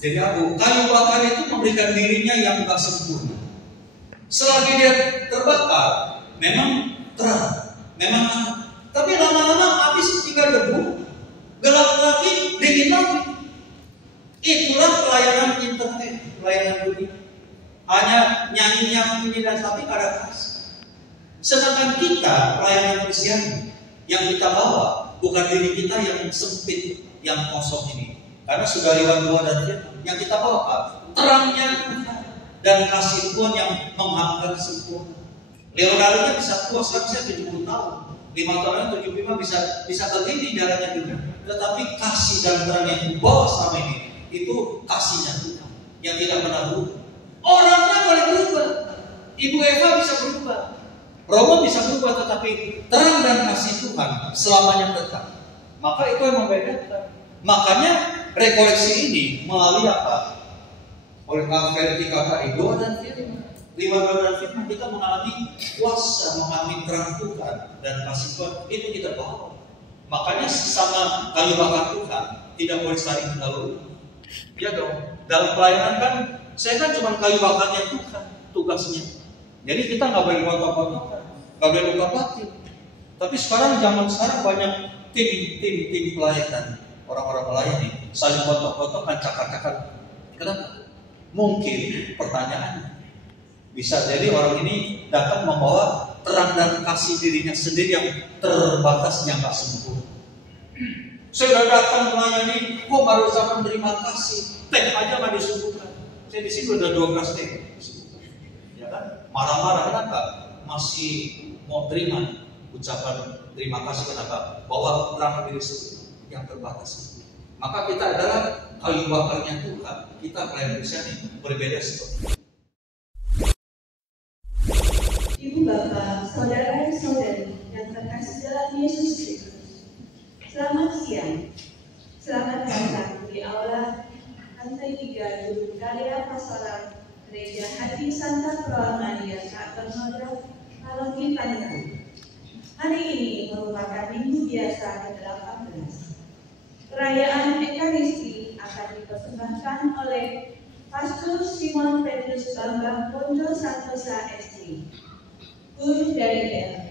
Jadi kayu bakar itu memberikan dirinya yang gak sempurna. Selagi dia terbakar, memang terang, memang hangat. Tapi lama-lama api tinggal debu, gelap lagi, dingin lagi. Itulah pelayanan internet, pelayanan dunia. Hanya nyanyi dan tapi ada kasih. Sedangkan kita pelayanan Kristiani yang kita bawa bukan diri kita yang sempit, yang kosong ini. Karena sudah lewat dua dan tiga, yang kita bawa apa? Terangnya Tuhan dan kasih Tuhan yang menghangat sempurna. Leonardo bisa tua, sekarang saya 70 tahun. 5 tahun 75 bisa berdiri jalannya juga. Tetapi kasih dan terang yang dibawa selama ini itu kasihnya Tuhan yang tidak pernah berubah. Orangnya boleh berubah. Ibu Eva bisa berubah, Romo bisa berubah, tetapi terang dan kasih Tuhan selamanya tetap. Maka itu yang membedakan. Makanya rekoleksi ini melalui apa? Oleh versi KKI 2 dan firman. 5 dan firman kita mengalami kuasa, mengalami terang Tuhan dan kasih Tuhan itu kita bawa. Makanya sesama kayu bakar Tuhan tidak boleh saling mendahului. Ya dong. Dalam pelayanan kan saya kan cuma kayu bakarnya Tuhan tugasnya. Jadi kita nggak boleh kotak-kotakan, nggak boleh luka batin. Tapi zaman sekarang banyak tim pelayanan, orang-orang pelayan nih saling kotak-kotakan, cakar-cakar. Kenapa? Mungkin pertanyaannya bisa jadi orang ini datang membawa terang dan kasih dirinya sendiri yang terbatas, yang nggak sempurna. Saya datang melayani, kok baru zaman terima kasih, teh aja nggak disuguhkan. Saya di sini udah 12 teh, ya kan? Marah-marah kenapa? Masih mau terima ucapan terima kasih kenapa? Bahwa terang diri sendiri yang terbatas. Maka kita adalah kayu bakarnya Tuhan. Kita pelayan Kristiani berbeda seperti itu. Ibu bapak, saudara-saudari yang terkasih dalam Yesus Kristus. Selamat siang. Selamat datang di aula lantai 3 Gedung Karya Pasaran Gereja Hati Santa Croix Maria Kak Bernardo Kalongi Tangerang. Hari ini merupakan minggu biasa ke-18. Perayaan Ekaristi akan dipersembahkan oleh Pastor Simon Petrus Bambang Ponco Santosa ST, guru dari BLK,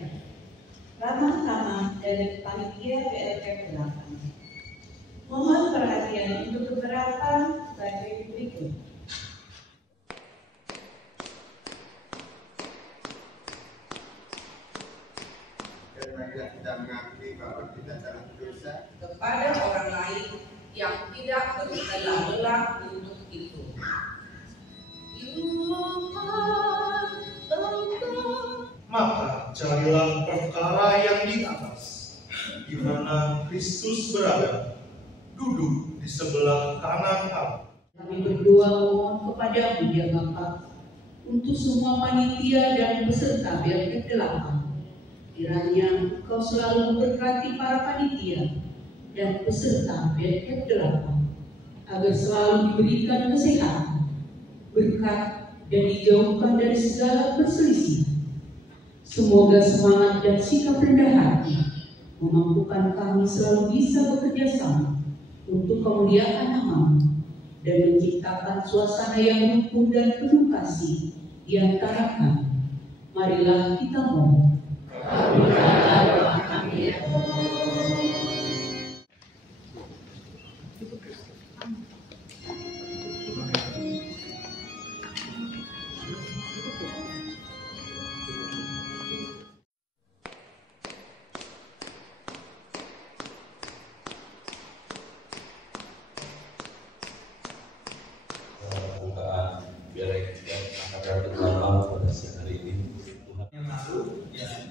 Ramah Tamah dari Panitia BLK 8. Mohon perhatian untuk beberapa bagian berikut. Marilah kita mengakui bahwa kita telah berdosa kepada orang lain yang tidak berlelah-lelah untuk itu. Maka carilah perkara yang di atas, di mana Kristus berada, duduk di sebelah kanan Allah. Kami berdoa mohon kepadamu ya Bapa, untuk semua panitia dan peserta BLK 8. Kiranya Engkau selalu memberkati para panitia dan peserta BLK 8, agar selalu diberikan kesehatan, berkat, dan dijauhkan dari segala perselisihan. Semoga semangat dan sikap rendah hati memampukan kami selalu bisa bekerja sama untuk kemuliaan nama-Mu dan menciptakan suasana yang rukun dan penuh kasih di antara kami. Marilah kita mohon. Amin.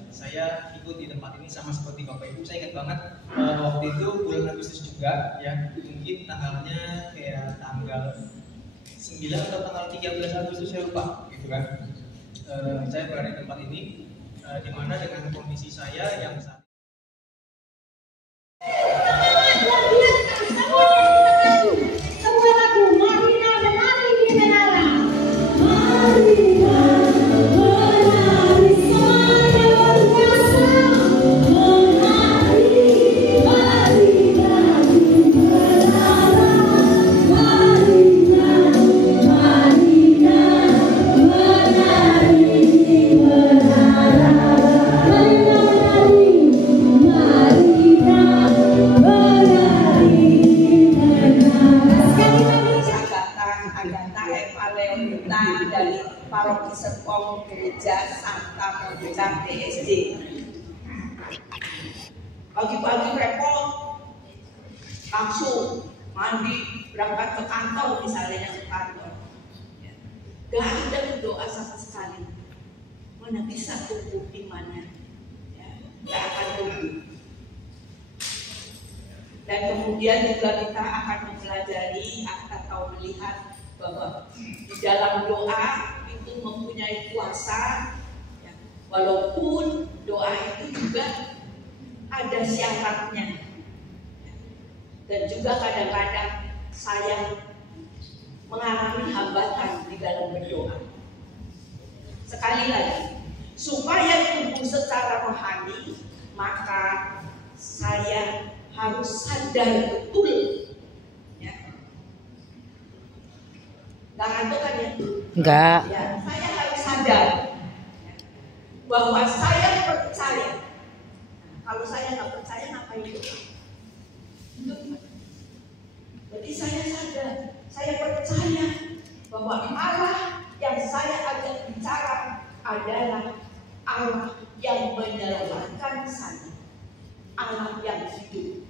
Saya ikut di tempat ini sama seperti Bapak Ibu. Saya ingat banget waktu itu bulan Agustus juga ya, mungkin tanggalnya kayak tanggal 9 atau tanggal 13 Agustus saya lupa gitu kan. Saya berada di tempat ini di mana dengan kondisi saya yang saat Mari dari Paroki Serpong Gereja Santa Monica TSD. Pagi-pagi repot, langsung mandi, berangkat ke kantor misalnya ke kantor. Gak ada doa sama sekali. Mana bisa tumbuh imannya? Gak akan tumbuh. Dan kemudian juga kita akan mempelajari atau melihat bahwa di dalam doa itu mempunyai kuasa, ya, walaupun doa itu juga ada syaratnya, dan juga kadang-kadang saya mengalami hambatan di dalam berdoa. Sekali lagi, supaya tumbuh secara rohani, maka saya harus sadar betul, ya. Nggak ngantuk kan ya? Enggak. Ya, saya harus sadar, ya, bahwa saya percaya. Kalau saya nggak percaya, ngapain doa? Jadi saya sadar, saya percaya bahwa Allah yang saya ajak bicara adalah Allah yang menyelamatkan saya, Allah yang hidup,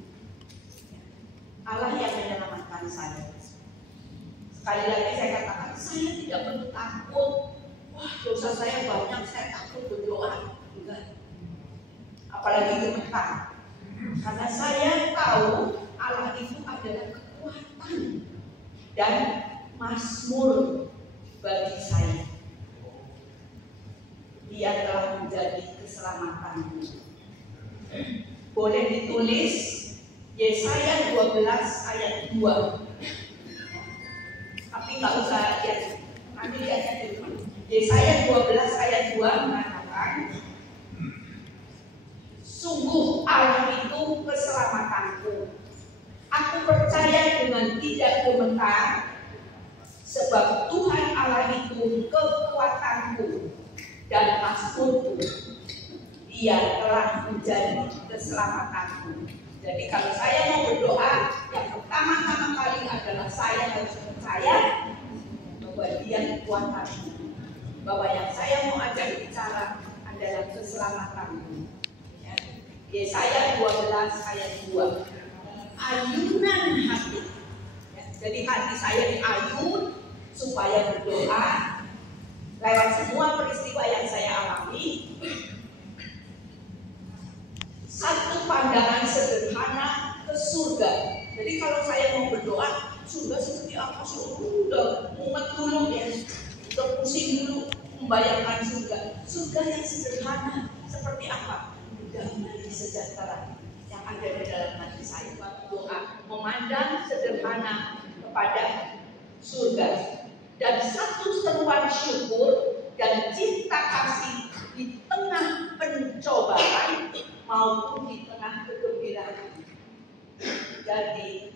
Allah yang menyelamatkan saya. Sekali lagi saya katakan, saya tidak perlu takut. Wah, dosa saya banyak, saya takut berdoa. Enggak. Apalagi gemetar. Karena saya tahu Allah itu adalah kekuatan dan mazmur bagi saya. Dia telah menjadi keselamatanku. Boleh ditulis Yesaya 12 ayat 2. Tapi nggak usah lihat, nanti lihatnya dulu. Yesaya 12 ayat 2 mengatakan, sungguh Allah itu keselamatanku. Aku percaya dengan tidak gemetar, sebab Tuhan Allah itu kekuatanku dan mazmurku. Dia telah menjadi keselamatanku. Jadi kalau saya mau berdoa, yang pertama-tama kali adalah saya harus percaya bahwa Dia kekuatanku, bahwa yang saya mau ajak bicara adalah keselamatanku. Yesaya 12 ayat 2. Ayunan hati. Ya, jadi hati saya diayun supaya berdoa lewat semua peristiwa yang saya alami. Satu pandangan sederhana ke surga. Jadi kalau saya mau berdoa, surga seperti apa? Udah mumet dulu ya, udah pusing dulu membayangkan surga. Surga yang sederhana seperti apa? Damai sejahtera yang ada di dalam hati saya. Doa memandang sederhana kepada surga dan satu seruan syukur dan cinta kasih di tengah pencobaan maupun di tengah kegembiraan. Jadi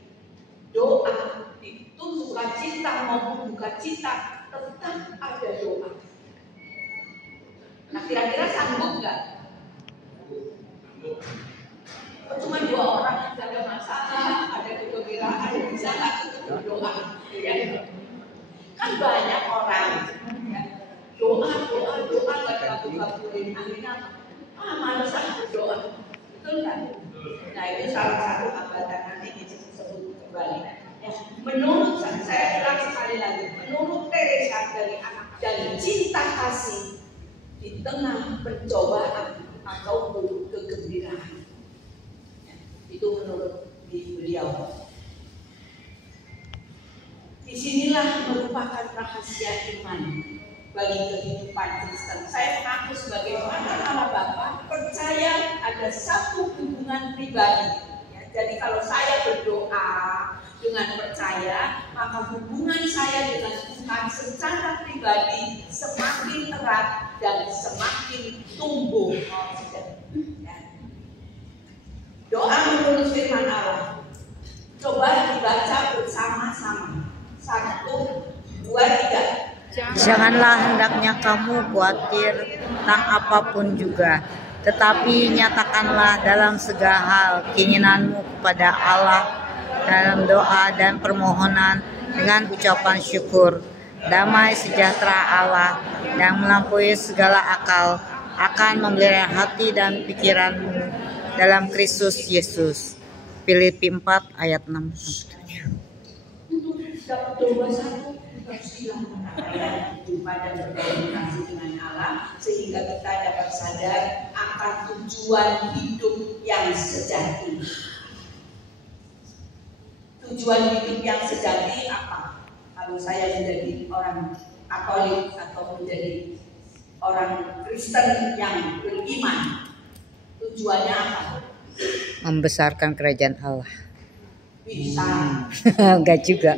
doa itu sukacita maupun dukacita tetap ada doa. Nah, kira-kira sanggup nggak? Cuma 2 orang yang ada masalah, ada kegembiraan, bisa nggak cukup berdoa? Ya. Kan banyak orang ya, doa nggak kabulin, akhirnya malas berdoa, betul kan? Nah itu salah satu hambatan, nanti disebut kembali. Ya, menurut saya bilang sekali lagi, menurut Teresa dari anak dan cinta kasih di tengah pencobaan atau kegembiraan. Itu menurut beliau. Disinilah merupakan rahasia iman bagi kehidupan Kristen. Saya mengaku sebagai anak Allah Bapa percaya ada satu hubungan pribadi. Ya, jadi kalau saya berdoa dengan percaya, maka hubungan saya dengan Tuhan secara pribadi semakin erat dan semakin tumbuh. Ya. Doa menurut firman Allah. Coba dibaca bersama-sama. 1, 2, 3. Janganlah hendaknya kamu khawatir tentang apapun juga, tetapi nyatakanlah dalam segala hal keinginanmu kepada Allah dalam doa dan permohonan dengan ucapan syukur. damai sejahtera Allah yang melampaui segala akal akan memelihara hati dan pikiranmu dalam Kristus Yesus. Filipi 4 ayat 6-7. Untuk dapat domba satu, kita harus jumpa dan berkomunikasi dengan Allah sehingga kita dapat sadar akan tujuan hidup yang sejati. Tujuan hidup yang sejati apa? Kalau saya menjadi orang Katolik atau menjadi orang Kristen yang beriman, tujuannya apa? Membesarkan kerajaan Allah. Bisa. Enggak juga.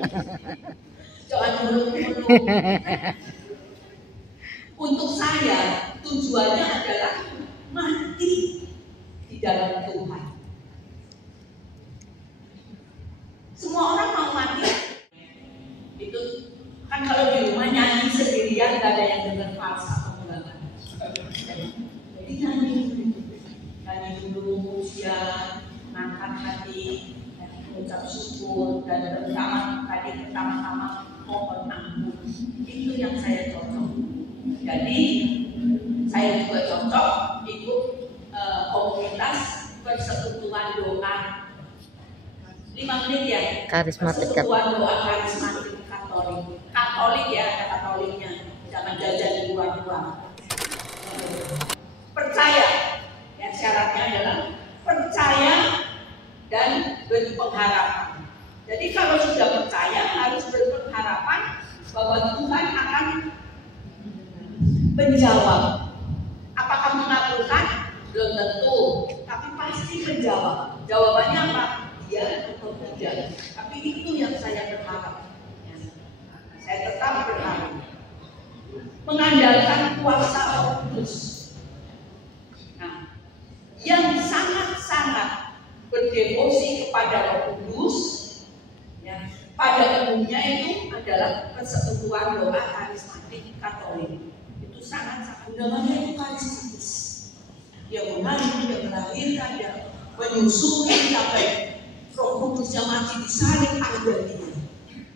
Jangan muluk-muluk. Untuk saya, tujuannya adalah mati di dalam Tuhan. Semua orang mau mati. Itu kan kalau di rumah nyanyi sendirian, gak ada yang dengar falsafah atau enggak. Jadi nyanyi dulu pujian, mengangkat hati, mengucap syukur, dan pertama-tama mohon ampun. Itu yang saya cocok. Jadi saya juga cocok ikut komunitas persekutuan doa 5 menit ya. Karismatik. Persekutuan doa karismatik Katolik. Katolik ya, ada Katoliknya. Jangan jajan di luar-luar. Percaya. Yang syaratnya adalah percaya dan berpengharapan. Jadi kalau sudah percaya harus berpengharapan bahwa Tuhan akan menjawab. Apakah mengabulkan? Belum tentu, tapi pasti menjawab. Jawabannya apa? Iya atau tidak. Tapi itu yang saya berharap. Saya tetap berharap. Mengandalkan kuasa Roh Kudus. Nah, yang sangat-sangat berdevosi kepada Roh Kudus, ya, pada umumnya itu adalah persekutuan doa karismatik Katolik. Itu sangat-sangat namanya itu karismatis. Dia mengalir, dia melahirkan, dia menyusui sampai Roh Kudusnya masih disalib ada dia.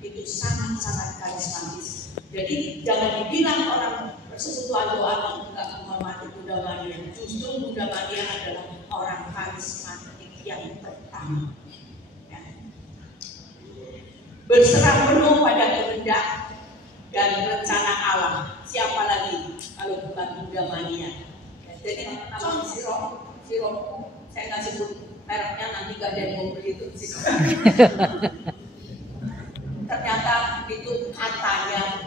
Itu sangat-sangat karismatis. Jadi jangan dibilang orang persekutuan doa enggak menghormati Bunda Maria. Justru Bunda Maria adalah orang karismatik yang pertama. Ya. Berserah penuh pada kehendak dan rencana Allah. Siapa lagi kalau bukan Bunda Maria? Ya, jadi contoh sirop, saya nggak sebut mereknya, nanti gak ada yang mau beli itu sirop. Ternyata itu katanya.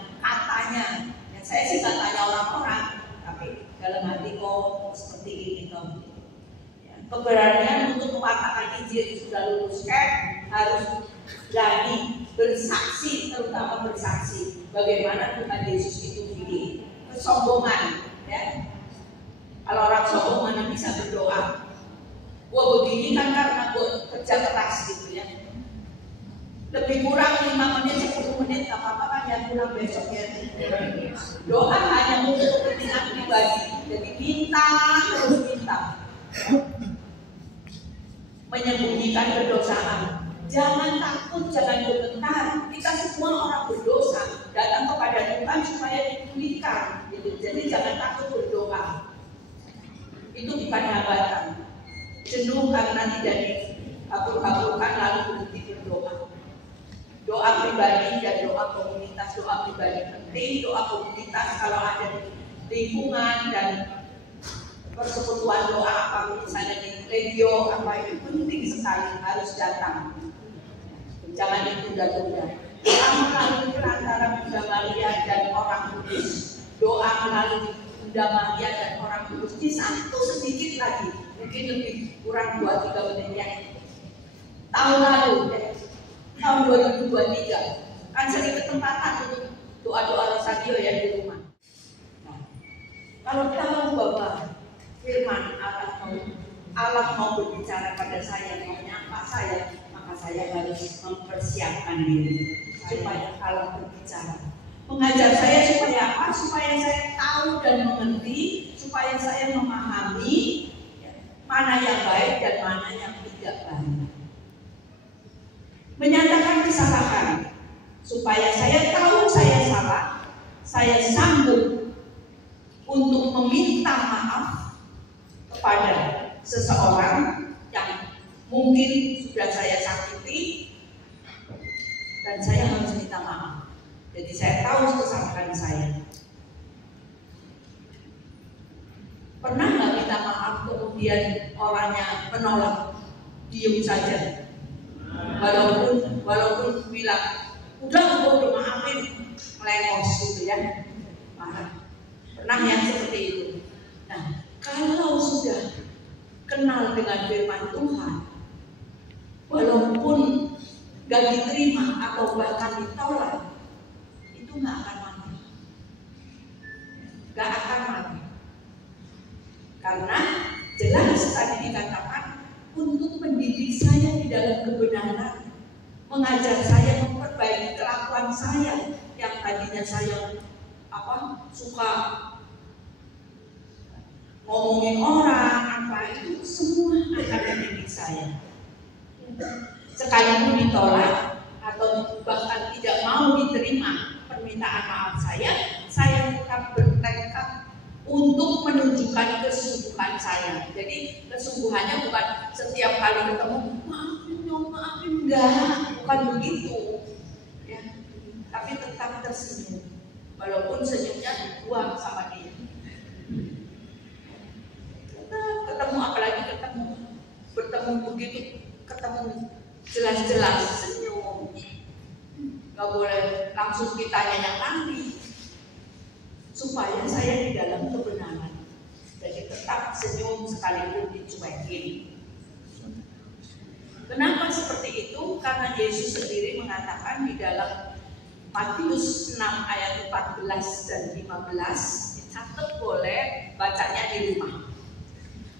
Ya, saya sih nggak tanya orang-orang, tapi dalam hati kok seperti ini toh. Ya, keberanian untuk mengatakan Injil sudah lulus harus berani bersaksi, terutama bersaksi bagaimana Tuhan Yesus itu pilih. Kesombongan, ya. Kalau orang sombong mana bisa berdoa? Gua begini kan karena gua kerja keras gitu ya. Lebih kurang 5 menit, 10 menit, gak apa-apa kan yang kurang besoknya. Doa hanya untuk kepentingan pribadi. Jadi minta, terus minta. Menyembunyikan kedosaan. Jangan takut, jangan gemetar. Kita semua orang berdosa. Datang kepada Tuhan supaya dipulihkan. Gitu. Jadi jangan takut berdoa. Itu bukan hambatan. Jenuh karena tidak dikabul-kabulkan lalu berhenti berdoa. Doa pribadi dan doa komunitas. Doa pribadi penting, doa komunitas kalau ada di lingkungan dan persekutuan doa apa misalnya di radio apa itu penting sekali, harus datang. Jangan ditunda-tunda. Doa melalui perantara Bunda Maria dan orang kudus. Doa melalui Bunda Maria dan orang kudus. Di satu sedikit lagi, mungkin lebih kurang 2-3 menit ya. Tahun lalu tahun 2023 kan sering kesempatan untuk doa-doa rosario ya di rumah. Nah, kalau tahu bahwa firman Allah mau berbicara pada saya, mau menyapa saya, maka saya harus mempersiapkan diri supaya Allah berbicara. Mengajar saya supaya apa? Supaya saya tahu dan mengerti, supaya saya memahami mana yang baik dan mana yang tidak baik. Menyatakan kesalahan supaya saya tahu saya salah saya sanggup untuk meminta maaf kepada seseorang yang mungkin sudah saya sakiti dan saya harus minta maaf. Jadi saya tahu kesalahan saya. Pernah nggak minta maaf kemudian orangnya menolak, diem saja, walaupun bilang udah gue udah maafin, melengos gitu ya, marah. Pernah yang seperti itu. Nah, kalau sudah kenal dengan firman Tuhan, walaupun gak diterima atau bahkan ditolak, itu gak akan mati. Gak akan mati. Karena jelas tadi dikatakan untuk mendidik saya di dalam kebenaran, mengajar saya memperbaiki kelakuan saya yang tadinya saya suka ngomongin orang itu semua akan mendidik saya. Sekalipun ditolak atau bahkan tidak mau diterima permintaan maaf saya tetap bertekad untuk menunjukkan kesungguhan saya. Jadi kesungguhannya bukan setiap kali ketemu maafin enggak, bukan begitu ya. Tapi tetap tersenyum, walaupun senyumnya dibuang sama dia. Ketemu, apalagi bertemu begitu, ketemu jelas-jelas senyum, gak boleh langsung kitanya yang nanti, supaya saya di dalam kebenaran. Jadi tetap senyum sekalipun dicuekin. Kenapa seperti itu? Karena Yesus sendiri mengatakan di dalam Matius 6 ayat 14 dan 15, dicatat boleh bacanya di rumah.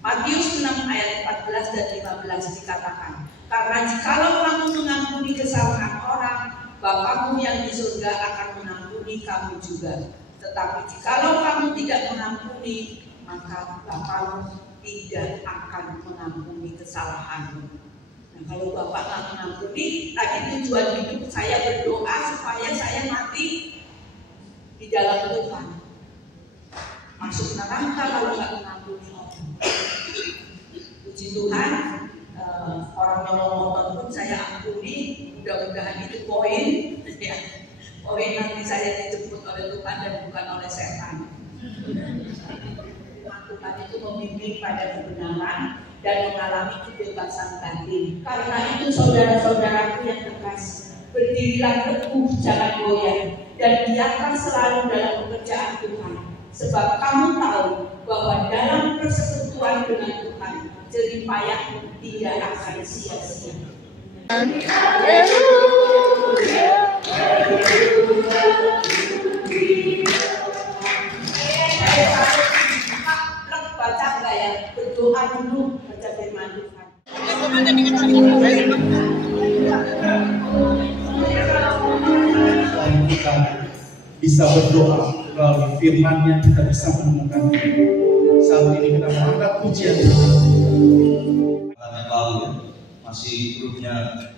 Matius 6 ayat 14 dan 15 dikatakan, karena jikalau kamu mengampuni kesalahan orang, Bapamu yang di surga akan mengampuni kamu juga. Tetapi jikalau kamu tidak mengampuni, maka Bapamu tidak akan mengampuni kesalahanmu. Nah, kalau Bapak nggak mengampuni, tadi tujuan hidup saya berdoa supaya saya mati di dalam Tuhan. Masuk neraka kalau nggak mengampuni orang. Puji Tuhan, orang yang mau nonton pun saya ampuni. Mudah-mudahan itu poin, ya. Poin nanti saya dijemput oleh Tuhan dan bukan oleh setan. Tuhan itu membimbing pada kebenaran dan mengalami kebebasan batin. Karena itu saudara-saudaraku yang terkasih, berdirilah teguh, jangan goyah, dan giatlah selalu dalam pekerjaan Tuhan. Sebab kamu tahu bahwa dalam persekutuan dengan Tuhan, jerih payahmu tidak akan sia-sia. Baca enggak ya? Berdoa dulu, baca firman Tuhan. Kita bisa berdoa melalui firman-Nya, kita bisa menemukan saat ini kita mengangkat pujian yang lalu ya, masih grupnya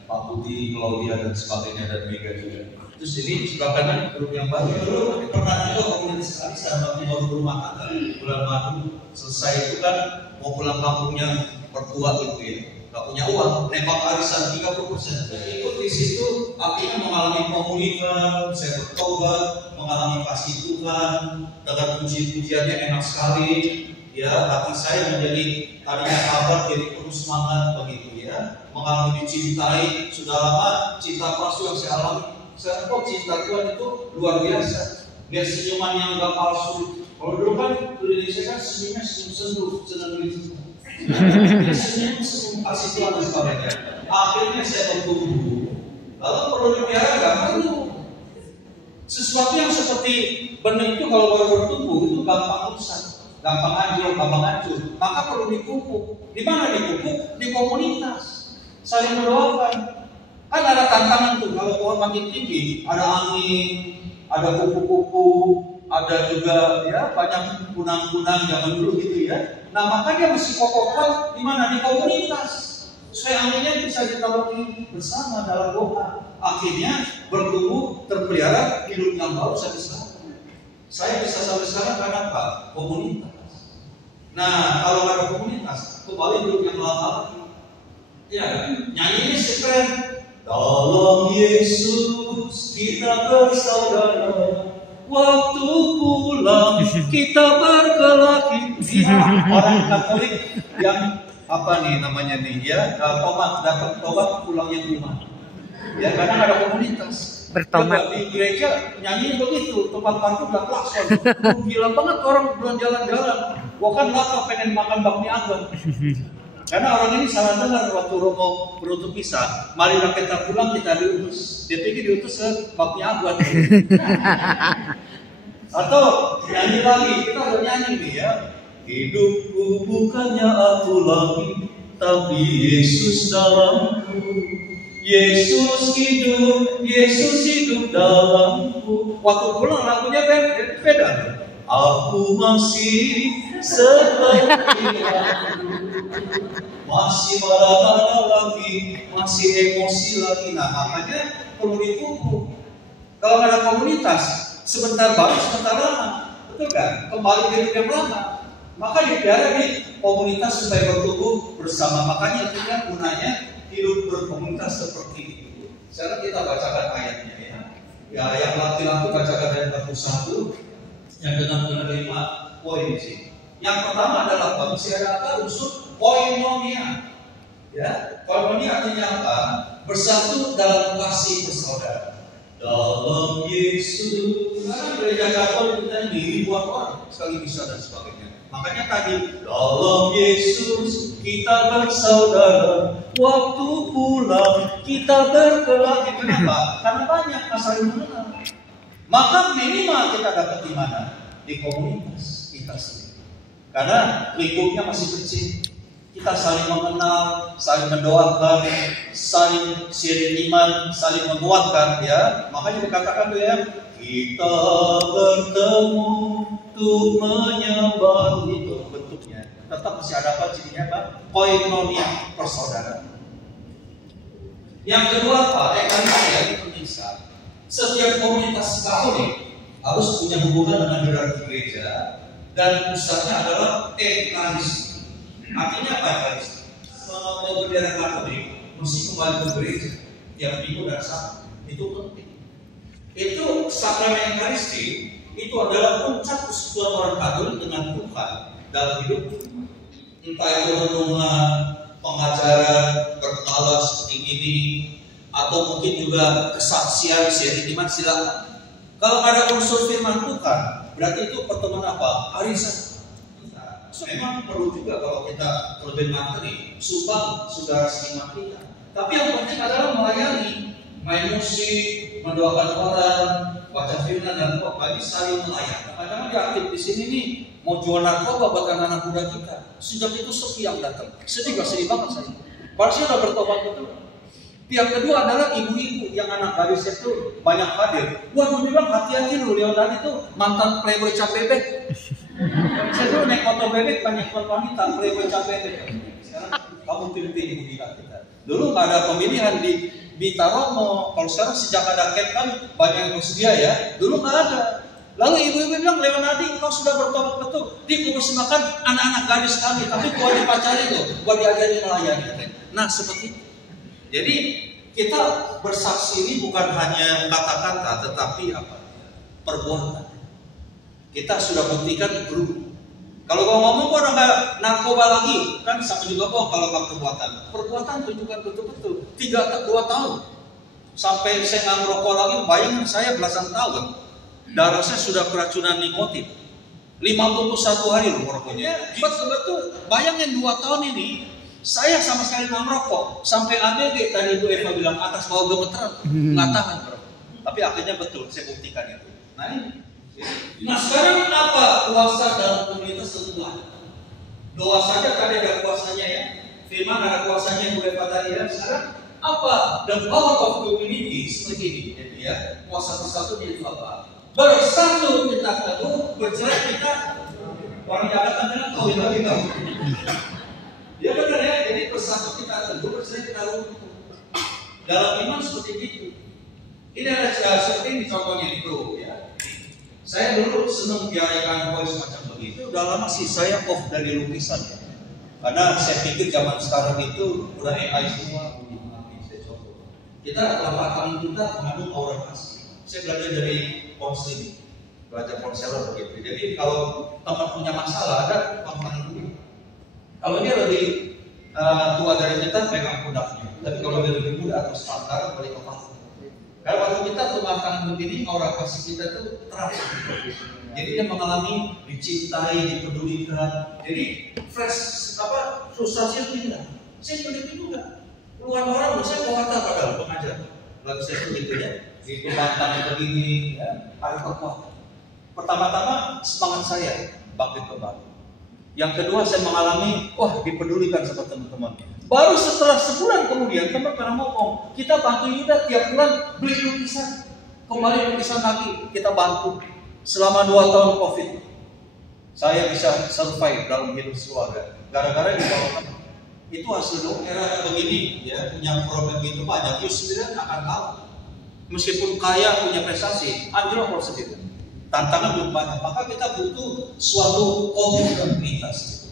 Pak Budi, Claudia dan sebagainya dan Mega juga. Terus ini sebelah kanan grup yang baru. Dulu pernah juga komunitas sekali sahabat yang baru berumah tangga bulan Maret selesai itu kan mau pulang kampungnya mertua gitu ya, nggak punya uang, nembak arisan 30%. Saya ikut di situ, akhirnya mengalami pemulihan, saya bertobat, mengalami kasih Tuhan, dengan puji-pujiannya enak sekali. Ya, hati saya menjadi tadinya kabar jadi penuh semangat begitu ya, mengalami dicintai. Sudah lama cinta palsu yang saya alami. Saya kok cinta Tuhan itu luar biasa. Biar senyuman yang gak palsu. Kalau dulu kan di Indonesia kan senyumnya senyum-senyum, senang gitu. Senyum kasih Tuhan dan sebagainya. Akhirnya saya bertumbuh. Lalu perlu dipelihara gak perlu. Sesuatu yang seperti benih itu kalau baru bertumbuh itu gampang rusak, gampang hancur. Maka perlu dipupuk. Di mana dipupuk? Di komunitas. Saling mendoakan. Kan ada tantangan tuh kalau pohon makin tinggi, ada angin, ada kupu-kupu, ada juga ya banyak kunang-kunang zaman dulu gitu ya. Nah maka dia mesti kokoh di mana? Di komunitas. Supaya anginnya bisa ditawari bersama dalam doa. Akhirnya bertumbuh, terpelihara, hidup yang baru sampai sekarang. Saya bisa sampai sekarang karena apa? Komunitas. Nah, kalau nggak ada komunitas, kembali dulu yang lama lagi. Ya, nyanyinya keren. Dalam Yesus kita bersaudara. Waktu pulang kita berkelahi. Orang Katolik yang apa nih namanya nih ya, tomat datang tobat pulangnya di rumah. Ya, karena ada komunitas. Bertomat. Di gereja nyanyi begitu, tempat parkir udah klakson. Gila banget orang belum jalan-jalan. Gua kan lapar pengen makan bakmi Agam. Karena orang ini salah dengar waktu Romo berutuk pisah. Marilah kita pulang, kita diutus. Dia pikir diutus ke bakmi Agam. Atau nyanyi lagi, kita udah nyanyi nih ya. Hidupku bukannya aku lagi, tapi Yesus dalamku. Yesus hidup dalamku. Waktu pulang lagunya beda. Aku masih seperti aku, masih marah-marah lagi, masih emosi lagi. Nah, makanya perlu dipupuk. Kalau nggak ada komunitas, sebentar baru, sebentar lama, betul kan? Kembali hidup yang lama. Maka dipelihara di komunitas supaya bertumbuh bersama. Makanya itu kan gunanya hidup berkomunitas seperti itu. Sekarang kita bacakan ayatnya ya. Ya, yang laki-laki bacakan ayat 41 yang dengan menerima poin sih. Yang pertama adalah manusia unsur koinonia. Ya, koinonia artinya apa? Bersatu dalam kasih bersaudara. Dalam Yesus. Karena gereja Katolik kita ini ribuan orang sekali bisa dan sebagainya. Makanya tadi dalam Yesus kita bersaudara. Waktu pulang kita berkelahi. Kenapa? Karena banyak saling mengenal. Maka minimal kita dapat di mana? Di komunitas kita sendiri. Karena lingkupnya masih kecil. Kita saling mengenal, saling mendoakan, saling sharing iman, saling menguatkan ya. Makanya dikatakan tuh ya, kita bertemu untuk menyembah, itu bentuknya. Tetap masih ada apa cirinya apa? Koinonia, persaudaraan. Yang kedua apa? Ekaristi itu penting sekali. Setiap komunitas Katolik harus punya hubungan dengan hierarki gereja dan pusatnya adalah ekaristi. Artinya apa ekaristi? Kalau bendera Katolik mesti kembali ke gereja tiap minggu dan Sabtu. Itu penting. Itu sakramen ekaristi itu adalah puncak persekutuan orang Katolik dengan Tuhan dalam hidup. Entah itu renungan, pengajaran, berkala seperti ini, atau mungkin juga kesaksian, sharing iman, silakan. Kalau ada unsur firman Tuhan, berarti itu pertemuan apa? Arisan. Memang perlu juga kalau kita terlebih materi, sumbang saudara seiman kita. Tapi yang penting adalah melayani, main musik, mendoakan orang, baca firman dan doa, saling melayani. Kadang-kadang dia aktif di sini nih, mau jual narkoba buat anak-anak muda kita. Sejak itu sepi yang datang. Sedih banget saya. Pasti udah bertobat betul. Yang kedua adalah ibu-ibu yang anak gadisnya itu banyak hadir. Waduh, bilang hati-hati lu, Leonardo itu mantan playboy cap bebek. Saya dulu naik motor bebek banyak wanita playboy cap bebek. Sekarang kamu pilih ibu kita. Dulu nggak ada pemilihan di Bitaromo. Kalau sekarang sejak ada camp kan banyak yang bersedia ya. Dulu nggak ada. Lalu ibu-ibu bilang, Leonardo, engkau sudah bertobat betul. Dipersembahkan anak-anak gadis kami, tapi gua dipacari loh, gua diajari melayani. Nah seperti itu. Jadi kita bersaksi ini bukan hanya kata-kata, tetapi apa? Perbuatan. Kita sudah buktikan berubah. Kalau kau ngomong kau udah nggak narkoba lagi, kan sama juga kok kalau nggak perbuatan. Perbuatan tunjukkan betul-betul. 2 tahun sampai saya nggak merokok lagi. Bayangin saya belasan tahun, darah saya sudah keracunan nikotin. 51 hari loh merokoknya. Betul-betul. Bayangin 2 tahun ini. Saya sama sekali nggak merokok, sampai ABG tadi Ibu Eva bilang atas bawah gemeteran, nggak tahan bro. Tapi akhirnya betul, saya buktikan itu. Nah ini. Nah sekarang apa kuasa dalam komunitas tentuan? Doa saja tadi ada kuasanya ya, firman ada kuasanya Ibu Eva tadi ya. Sekarang apa? The power of community seperti ini, jadi ya. Kuasa bersatu itu apa? Bersatu kita teguh, bercerai kita orang Jawa kan bilang kawin lagi kamu. Ya benar ya, jadi bersatu kita teguh, bercerai kita runtuh. Dalam iman seperti itu. Ini ada seperti ini contohnya itu ya. Saya dulu senang piara koi semacam begitu. Udah lama sih saya off dari lukisan ya. Karena saya pikir zaman sekarang itu udah AI semua. Kita latar tangan kita mengandung aura asli. Saya belajar dari konseling, belajar konselor begitu. Jadi kalau teman punya masalah ada tangan dulu. Kalau dia lebih tua dari kita pegang pundaknya. Tapi kalau dia lebih muda atau standar balik ke paha. Karena waktu kita tumpang tangan begini, aura kasih kita tuh terasa. Jadi dia mengalami dicintai, dipedulikan. Jadi frustasi tidak. Saya begitu juga. Puluhan orang, saya mau kata padahal pengajar. Lalu saya begitu ya. Di tumpang tangan begini, ya, ada kekuatan. Pertama-tama semangat saya bangkit kembali. Yang kedua saya mengalami, dipedulikan sama teman-teman. Baru setelah sebulan kemudian teman pernah ngomong, kita bantu Yuda tiap bulan beli lukisan, kembali lukisan lagi kita bantu. Selama 2 tahun COVID, saya bisa survive dalam hidup keluarga. Gara-gara di bawah itu hasil dong. Era begini, ya punya problem itu banyak. Yus sendiri akan kalah. Meskipun kaya punya prestasi, anjlok kalau sendiri. Tantangan belum banyak, maka kita butuh suatu komunitas.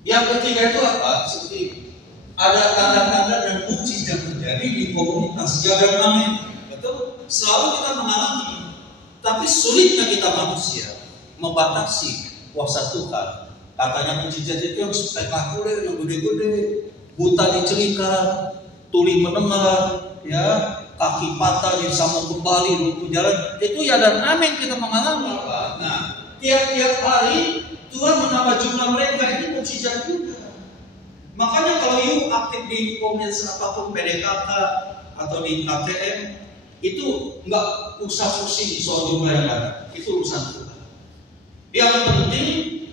Yang ketiga itu apa? Seperti ada tanda-tanda dan mukjizat terjadi di komunitas jaga amin. Betul? Selalu kita mengalami, tapi sulitnya kita manusia membatasi kuasa Tuhan. Katanya mukjizat itu yang spektakuler, yang gede-gede, buta dicelikan, tuli mendengar, ya, kaki patah disambung kembali, lumpuh jalan. Itu ya dan amin kita mengalami. Nah, tiap-tiap hari Tuhan menambah jumlah mereka, ini mukjizat juga. Makanya kalau you aktif di komunitas apapun, PDKK atau di KTM, itu nggak usah pusing soal jumlah yang ada. Itu urusan Tuhan. Yang penting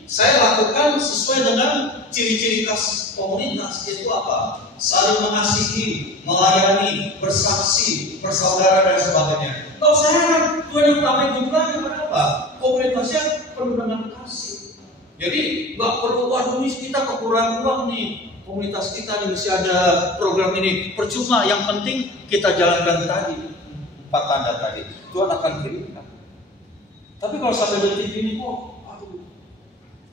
saya lakukan sesuai dengan ciri-ciri khas komunitas. Itu apa? Saling mengasihi, melayani, bersaksi, bersaudara dan sebagainya. Kalau saya Tuhan yang tambah jumlahnya, kenapa? Komunitasnya penuh dengan kasih. Jadi nggak perlu kita kekurangan uang nih. Komunitas kita masih ada program ini. Percuma, yang penting kita jalankan tadi 4 tanda tadi. Tuhan akan kirimkan. Tapi kalau sampai detik ini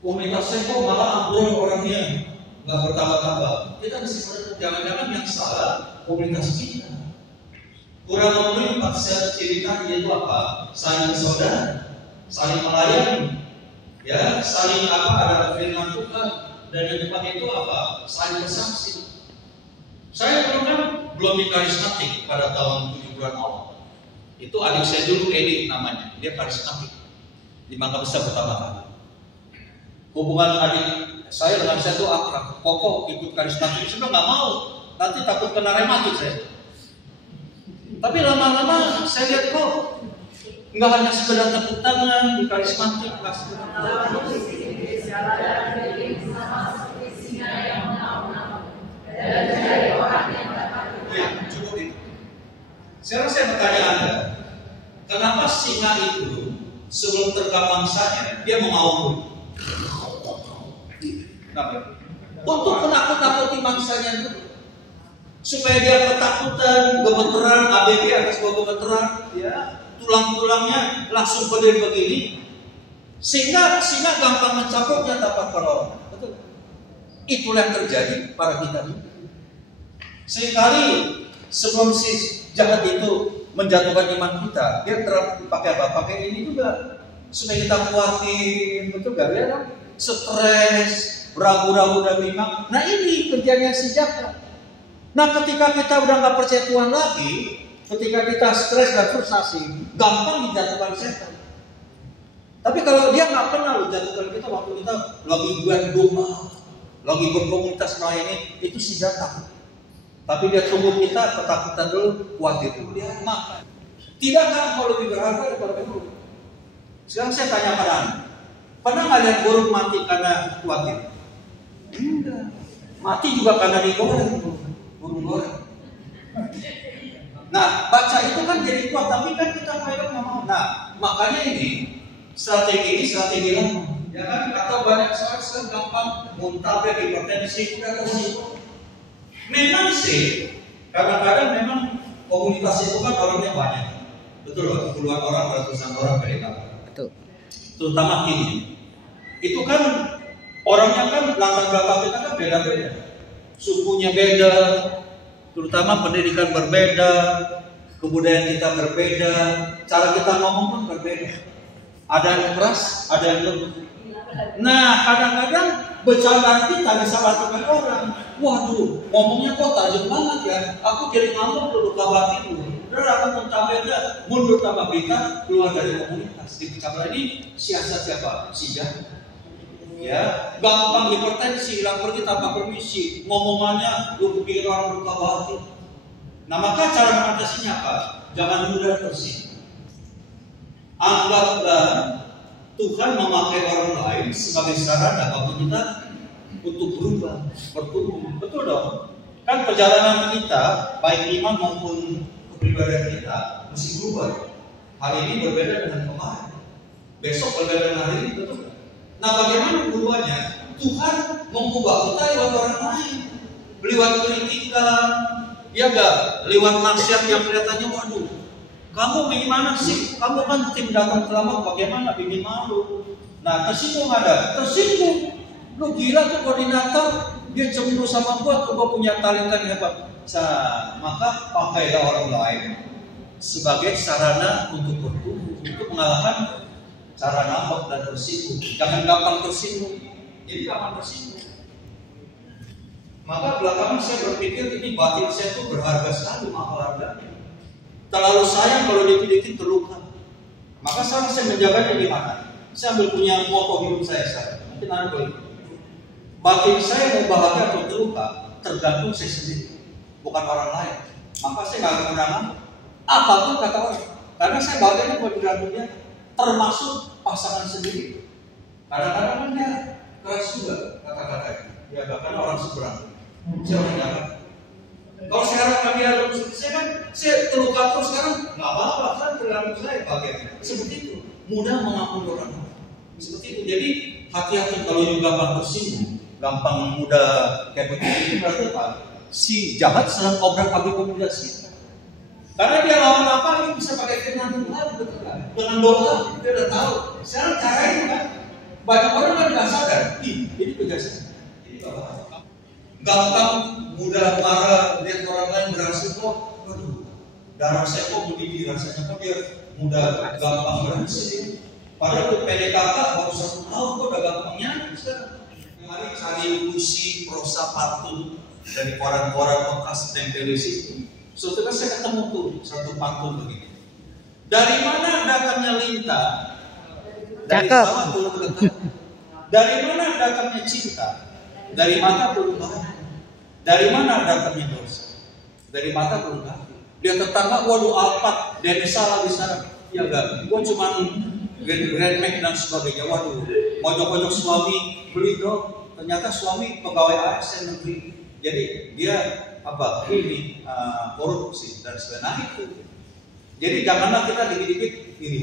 komunitasnya malah ambrol orangnya, nggak bertambah-tambah. Kita mesti jangan-jangan yang salah komunitas kita. Kurang memenuhi 4 ciri tadi, yaitu apa? Saling bersaudara, saling melayani. Ya, saling ada firman Tuhan, dan yang depan itu apa? Saling bersaksi. Saya belum di karismatik pada tahun 7 bulan awal. Itu adik saya dulu, Edi namanya, dia karismatik di Mangga Besar pertama. Hubungan adik saya dengan saya itu akrab. Koko ikut karismatik, saya nggak mau, nanti takut kena rematik saya. Tapi lama-lama saya lihat kok nggak hanya sekedar tepuk tangan di karismatik, ya, cukup itu. Sekarang saya bertanya Anda, kenapa singa itu sebelum terkam mangsanya dia mengawal? Untuk menakut-nakuti mangsanya itu, supaya dia ketakutan, gemeteran, ABG atas bawah gemeteran, ya. Tulang-tulangnya langsung berdiri begini, sehingga singa gampang mencapoknya tanpa perlawanan. Betul? Itulah yang terjadi pada kita ini. Seringkali sebelum si jahat itu menjatuhkan iman kita, dia pakai apa? Pakai ini juga supaya kita khawatir, betul gak ya? Stres, ragu-ragu dan bimbang. Nah ini kerjanya si jahat. Nah ketika kita udah nggak percaya Tuhan lagi, ketika kita stres dan frustasi, gampang dijatuhkan setan. Tapi kalau dia nggak pernah jatuhkan kita waktu kita lagi buat doa, lagi berkomunitas melayani, itu si jatah. Tapi dia tunggu kita ketakutan dulu, khawatir dulu, dia makan. Tidakkah kalau lebih berharga daripada burung? Sekarang saya tanya pada Anda, pernah nggak lihat burung mati karena khawatir? Enggak. Mati juga karena digoreng, burung goreng. Nah, baca itu kan jadi kuat, tapi kan kita mereka nggak mau. Nah, makanya ini strategi lama, ya kan? Atau banyak sekarang gampang muntaber, hipertensi, udah resiko. Memang sih, kadang-kadang memang komunitas itu kan orangnya banyak. Betul Pak, puluhan orang, ratusan orang PDKP. Betul. Terutama kini. Itu kan orangnya kan latar belakang kita kan beda-beda. Sukunya beda, terutama pendidikan berbeda, kebudayaan kita berbeda, cara kita ngomong pun berbeda. Ada yang keras, ada yang lembut. Nah, kadang-kadang bercandaan kita disalahkan orang. Waduh, ngomongnya kok tajam banget ya. Aku jadi ngambek dulu kabatin dulu. Dan aku muntah mundur tanpa berita, keluar dari komunitas. Dibicarakan ini siasat siapa? Si jahat. Ya, gampang hipertensi, hilang pergi tanpa permisi. Ngomongannya lu pikir orang luka batin. Nah, maka cara mengatasinya apa? Jangan mudah tersinggung. Anggaplah Tuhan memakai orang lain sebagai sarana bagi kita untuk berubah, bertumbuh. Betul dong? Kan perjalanan kita, baik iman maupun kepribadian kita, mesti berubah. Hari ini berbeda dengan kemarin. Besok berbeda dengan hari ini, betul? Nah, bagaimana berubahnya? Tuhan mengubah kita lewat orang lain, lewat kritikan, ya enggak? Lewat nasihat yang kelihatannya, waduh, kamu bagaimana sih? Kamu kan tim datang terlambat, bagaimana? Bikin malu. Nah, tersinggung ada, tersinggung. Lu gila tuh koordinator, dia cemburu sama gua punya talenta yang hebat. Maka pakailah orang lain sebagai sarana untuk bertumbuh, untuk mengalahkan cara nambah dan tersinggung. Jangan gampang tersinggung. Jadi gampang tersinggung. Maka belakangan saya berpikir ini batin saya itu berharga sekali, mahal harganya. Terlalu sayang kalau dikit-dikit terluka. Maka sekarang saya menjaganya gimana? Saya ambil punya moto hidup saya sekarang. Mungkin ada boleh. Batin saya mau bahagia atau terluka tergantung saya sendiri, bukan orang lain. Maka saya nggak akan menang apapun kata orang. Karena saya bahagianya buat dia, termasuk pasangan sendiri. Kadang-kadang kan dia keras juga kata-katanya. Ya bahkan orang seberang. Saya orang jalan. Kalau sekarang kami ada saya kan saya terluka terus sekarang nggak apa-apa kan tergantung saya bagiannya. Seperti itu. Mudah mengampuni orang. Seperti itu. Jadi hati-hati kalau juga gampang tersinggung, gampang mudah kayak begitu. Berarti apa? Si jahat sedang obrak-abrik komunitas kita. Karena dia lawan apa ini bisa pakai firman Tuhan, betul kan? Dengan doa dia udah tahu. Sekarang caranya kan banyak orang kan nggak sadar. Ini penjelasan. Ini gampang mudah marah lihat orang lain berhasil kok. Waduh, darah saya kok mendidih rasanya kok dia mudah gampang berhasil. Padahal untuk PDKK baru 1 tahun kok udah gampangnya. Mari cari puisi prosa pantun dari koran-koran bekas tempel di situ. Suatu kali saya ketemu tuh satu pantun begini. Dari mana datangnya lintah? Dari sawah turun dekat. Dari mana datangnya cinta? Dari mata turun hati. Dari mana datangnya dosa? Dari mata turun hati. Dia tetangga, waduh alpat, dia salah di sana. Ya enggak, gua cuma Grand Mac dan sebagainya. Waduh, mojok-mojok suami beli dong. Ternyata suami pegawai ASN negeri. Jadi dia apa ini korupsi dan sebagainya itu. Jadi janganlah kita dikit-dikit iri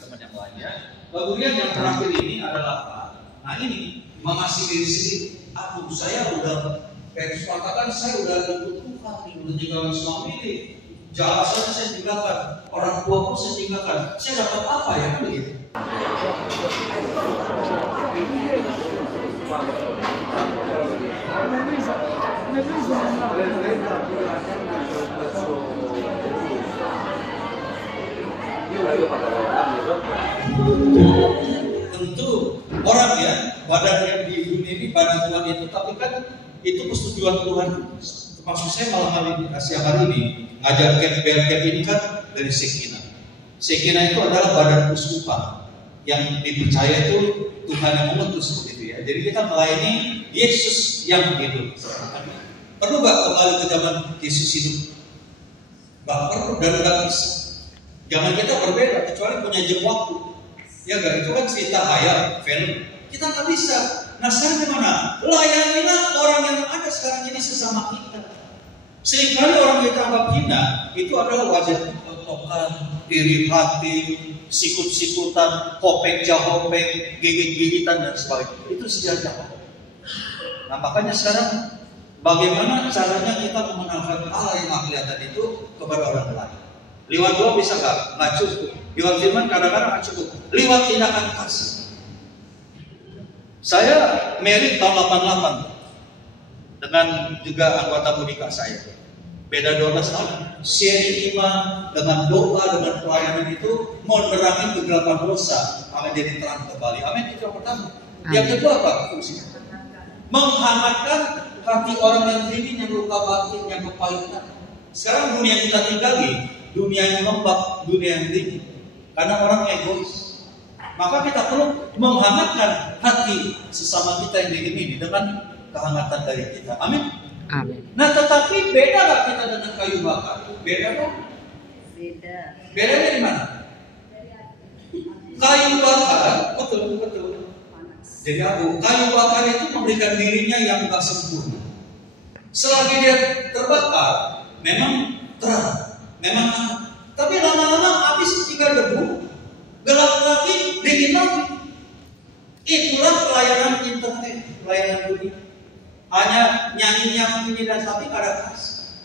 teman yang lainnya. Kemudian yang terakhir ini adalah apa? Nah ini mengasihi diri sendiri. Aduh saya udah kesepakatan saya udah ikut Tuhan, udah tinggalkan suami ini. Jalan saya tinggalkan, orang tua pun saya tinggalkan. Saya dapat apa ya begitu? Tentu orang ya, badan yang di dunia ini badan Tuhan itu, tapi kan itu persetujuan Tuhan. Maksud saya malam siang hari ini ngajar camp ini kan dari Sekina. Sekina itu adalah badan uskupan yang dipercaya itu Tuhan yang mengutus begitu ya. Jadi kita melayani Yesus yang hidup. Perlu nggak kembali ke zaman Yesus hidup? Nggak perlu dan nggak bisa. Zaman kita berbeda kecuali punya jam waktu. Ya nggak, itu kan cerita hayal, film. Kita nggak bisa. Nah sekarang gimana? Layanilah orang yang ada sekarang ini sesama kita. Seringkali orang kita anggap hina itu adalah wajah totokan, iri hati, sikut-sikutan, hopeng-jahopeng, gigit-gigitan dan sebagainya. Itu sejarah. Nah makanya sekarang bagaimana caranya kita mengenalkan Allah yang kelihatan itu kepada orang lain Liwat doa bisa nggak? Nggak cukup. Liwat firman kadang-kadang nggak cukup. Liwat tindakan kasih. Saya married tahun 88 dengan juga anggota Budika saya. Beda 12 tahun. Sharing iman dengan doa, dengan pelayanan itu menerangi kegelapan dosa. Amin, jadi terang kembali. Amin, itu yang pertama. Yang kedua apa fungsinya? Menghangatkan hati orang yang dingin, yang luka batin, yang kepahitan. Sekarang dunia yang kita tinggali, dunia yang lembab, dunia yang dingin. Karena orang egois. Maka kita perlu menghangatkan hati sesama kita yang dingin ini dengan kehangatan dari kita. Amin. Amin. Nah, tetapi beda gak kita dengan kayu bakar? Beda dong? Beda. Bedanya di mana? Kayu bakar, betul. Jadi kayu bakar itu memberikan dirinya yang gak sempurna. Selagi dia terbakar, memang terang, memang hangat. Tapi lama-lama api setinggal debu, gelap lagi, dingin lagi. Itulah pelayanan internet, pelayanan dunia. Hanya nyanyi dan tapi ada kasih.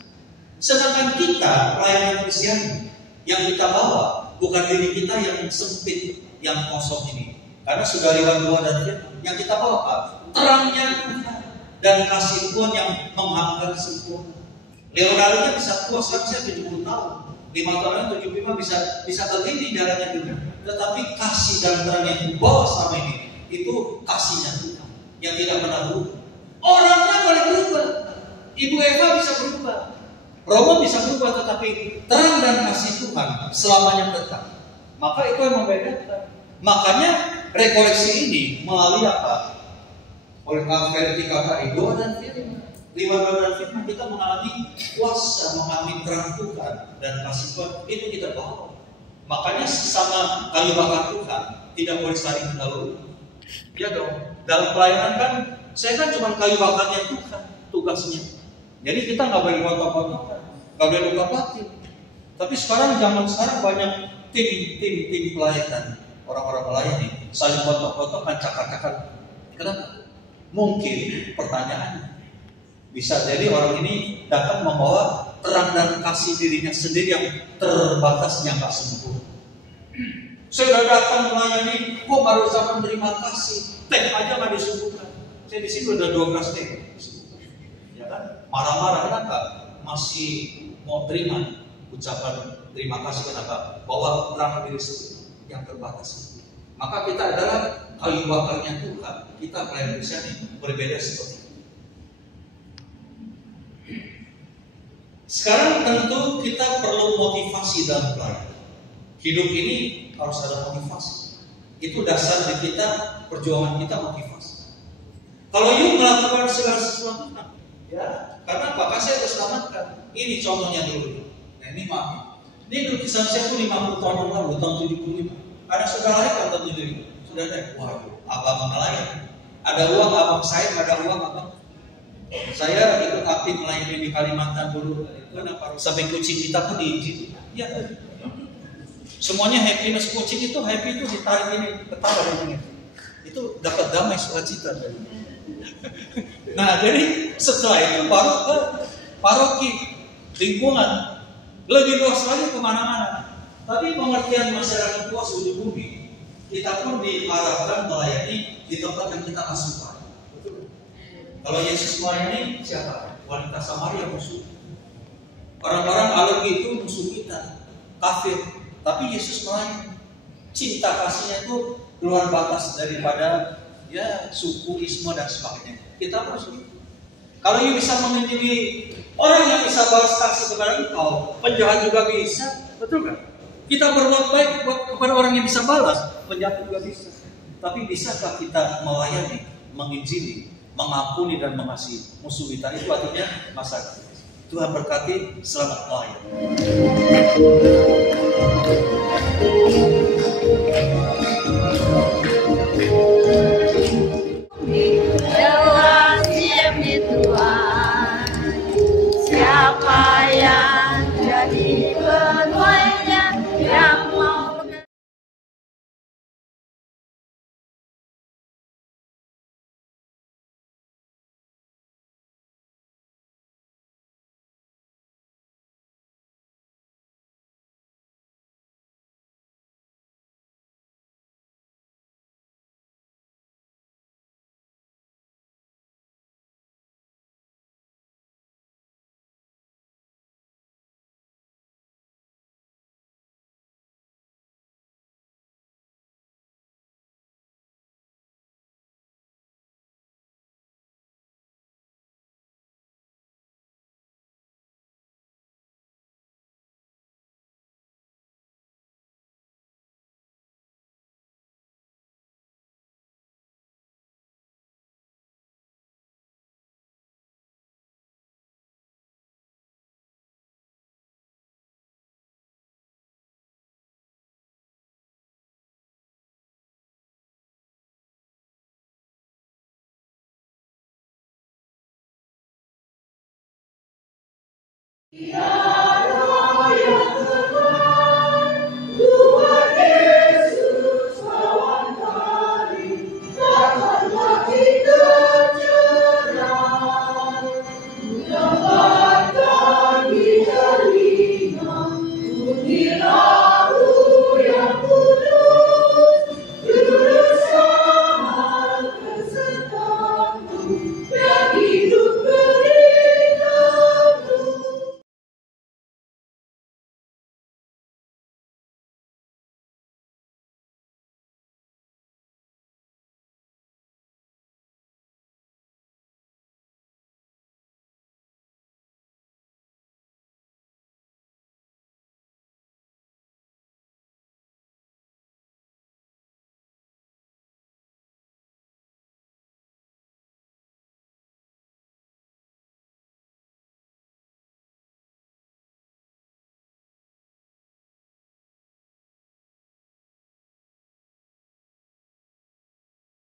Sedangkan kita pelayanan Kristiani yang kita bawa bukan diri kita yang sempit, yang kosong ini. Karena sudah lewat doa dan firman. Yang kita bawa apa? Terangnya Tuhan dan kasih Tuhan yang menghangatkan sempurna. Leonardo bisa tua, sekarang saya 70 tahun. 5 tahun 75 bisa berdiri darahnya juga. Tetapi kasih dan terang yang dibawa selama ini itu kasihnya Tuhan yang tidak pernah berubah. Orangnya boleh berubah. Ibu Eva bisa berubah. Romo bisa berubah, tetapi terang dan kasih Tuhan selamanya tetap. Maka itu yang membedakan. Makanya rekoleksi ini melalui apa? Oleh versi KKI doa dan firman. Lewat doa dan firman kita mengalami kuasa, mengalami terang Tuhan dan kasih Tuhan. Itu kita bawa. Makanya sesama kayu bakar Tuhan tidak boleh saling mendahului. Ya dong. Dalam pelayanan kan saya kan cuma kayu bakarnya Tuhan tugasnya. Jadi kita nggak boleh kotor-kotor, nggak boleh luka batin. Tapi zaman sekarang banyak tim pelayanan, orang-orang melayani saling kotor-kotor, cakar-cakar. Kenapa? Mungkin pertanyaannya bisa jadi orang ini datang membawa terang dan kasih dirinya sendiri yang terbatas, yang nggak sempurna. Saya sudah datang melayani, kok baru zaman terima kasih, teh aja nggak disuguhkan. Saya di sini udah 12 teh, ya kan? Marah-marah kenapa? Masih mau terima ucapan terima kasih kenapa? Bahwa terang diri sendiri yang terbatas. Maka kita adalah kayu bakarnya Tuhan. Kita pelayan Kristiani berbeda seperti itu. Sekarang tentu kita perlu motivasi dalam pelayanan. Hidup ini harus ada motivasi. Itu dasar di kita, perjuangan kita motivasi. Kalau you melakukan segala sesuatu, ya, karena bahkan saya terselamatkan. Ini contohnya dulu. Nah, ini maaf. Ini lukisan saya itu 50 tahun yang lalu, tahun 75. Ada saudara lain tahun 75. Sudah ada. Waduh, abang nelayan. Ada uang abang saya, ada uang abang. Saya ikut aktif melayani di Kalimantan dulu. Kenapa? Sampai kucing kita pun diizin. Ya. Semuanya happiness, kucing itu happy itu ditarik ini, ketawa ini. Itu dapat damai sukacita. Nah, jadi setelah itu baru ke paroki, lingkungan, lebih luas lagi kemana-mana. Tapi pengertian masyarakat luas di bumi, kita pun diarahkan melayani di tempat yang kita asuh. Kalau Yesus melayani siapa? Wanita Samaria musuh. Orang-orang alergi itu musuh kita, kafir. Tapi Yesus melayani. Cinta kasihnya itu luar batas daripada ya suku, isme dan sebagainya. Kita harus itu. Kalau you bisa mengunjungi orang yang bisa balas kasih kepada engkau, penjahat juga bisa, betul kan? Kita berbuat baik kepada orang yang bisa balas, penjahat juga bisa. Tapi bisakah kita melayani, menginjili, mengampuni dan mengasihi musuh kita? Itu artinya masa. Tuhan berkati, selamat melayani. Jelas siap di Tuhan, siapa yang jadi penuainya yang Ya